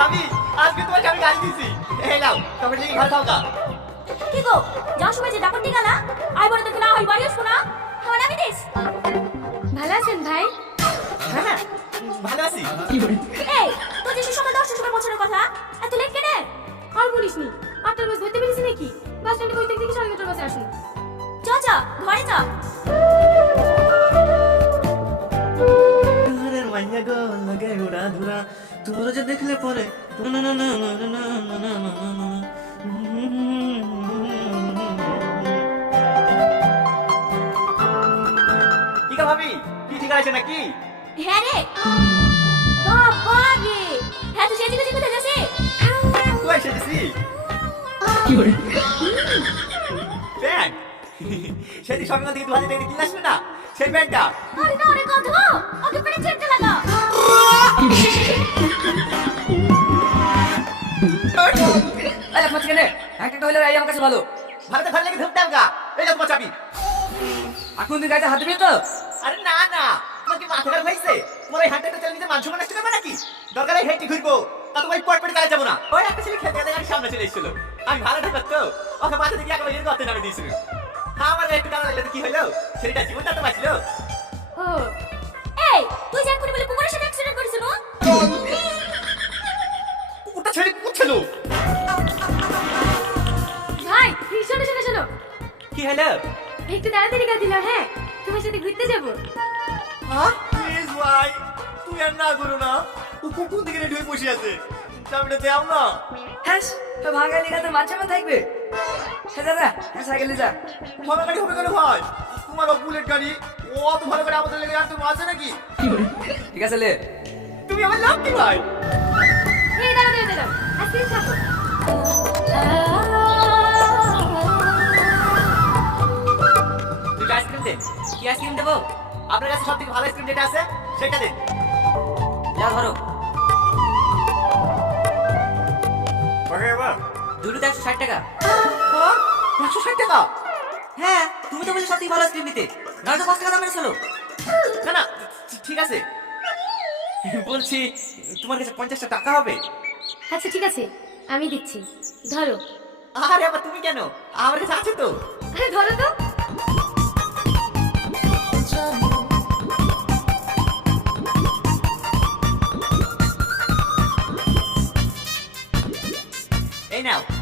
ভাবি আজকে তোমাকে আমি গাড়ি দিয়েছি এই নাও তবে লিখে ঘর খাও কি গো যাওয়ার সময় যে দিয়ে গেলা? আই বড় দেখে না হয় বাড়ি আসব না। নামি দিস ভালো আছেন ভাই? হ্যাঁ হ্যাঁ ভালো আছি। এই তো যে সকাল দশটার সময় পৌঁছানোর কথা এত লেট কেন? আর বলিস নি। আটটার বাস ধরতে পেরেছি নাকি? বাস স্ট্যান্ডে বসে থেকে সাড়ে নটার বাসে আসুন। চ চ ঘরে চ লাগে লাগে হুড়া ধুরা তোর যে দেখলে পরে সেদিন সকাল থেকে কিনে আসবে না সেই ব্যাগটা আরে পাঁচ কেনে একটা হইলে এই আমার কাছে ভালো। ভালো ভালো লাগে ধরতাম গা। এই তোমার চাবি। এখন তুই গাড়িতে হাত দিবি তো? আরে না না। তোমার কি মাথা খারাপ হয়েছে? তোমার এই হাঁটতে চালিয়ে মান সম্মান নষ্ট করবে নাকি? দরকার হয় হেঁটে ঘুরবো। তা তোমার পট পটে চালা যাব না। ওই একটা ছেলে খেতে খেতে গাড়ি সামনে চলে এসেছিল। আমি ভালো ঠাকুর তো। ওকে মাথা থেকে একেবারে এর গর্তে নামে দিয়েছিল। আমার একটু কারণ লাগলে কি হলো? ছেলেটা জীবনটা তো বাঁচলো। ও কি হলো? একটু তাড়াতাড়ি কাজ দিল হ্যাঁ। তোমার সাথে ঘুরতে যাব। হ্যাঁ? প্লিজ ভাই তুমি আর না করো না। ও কোন কোন দিকে রেডি হয়ে বসে আছে। চাবিটা দাও না। হ্যাঁ তো ভাঙা লিখা তোর মাঝে থাকবে। হ্যাঁ দাদা হ্যাঁ সাইকেলে যা। ভালো গাড়ি হবে কেন ভাই? তোমার ও বুলেট গাড়ি ও অত ভালো করে আমাদের লেগে আর তুমি আছে নাকি? ঠিক আছে লে। তুমি আমার লাভ কি ভাই? এই দাঁড়া দাঁড়া কি আইসক্রিম দেবো? আপনার কাছে সব থেকে ভালো আইসক্রিম যেটা আছে সেটা দেন। যা ধরো। একশো ষাট টাকা। একশো ষাট টাকা? হ্যাঁ তুমি তো বলছো সব থেকে ভালো আইসক্রিম দিতে নয়তো পাঁচ টাকা দামের ছিল? না না ঠিক আছে। বলছি তোমার কাছে পঞ্চাশটা টাকা হবে? আচ্ছা ঠিক আছে। আমি দিচ্ছি। ধরো। আরে আবার তুমি কেন? আমার কাছে আছে তো। আরে ধরো তো। No.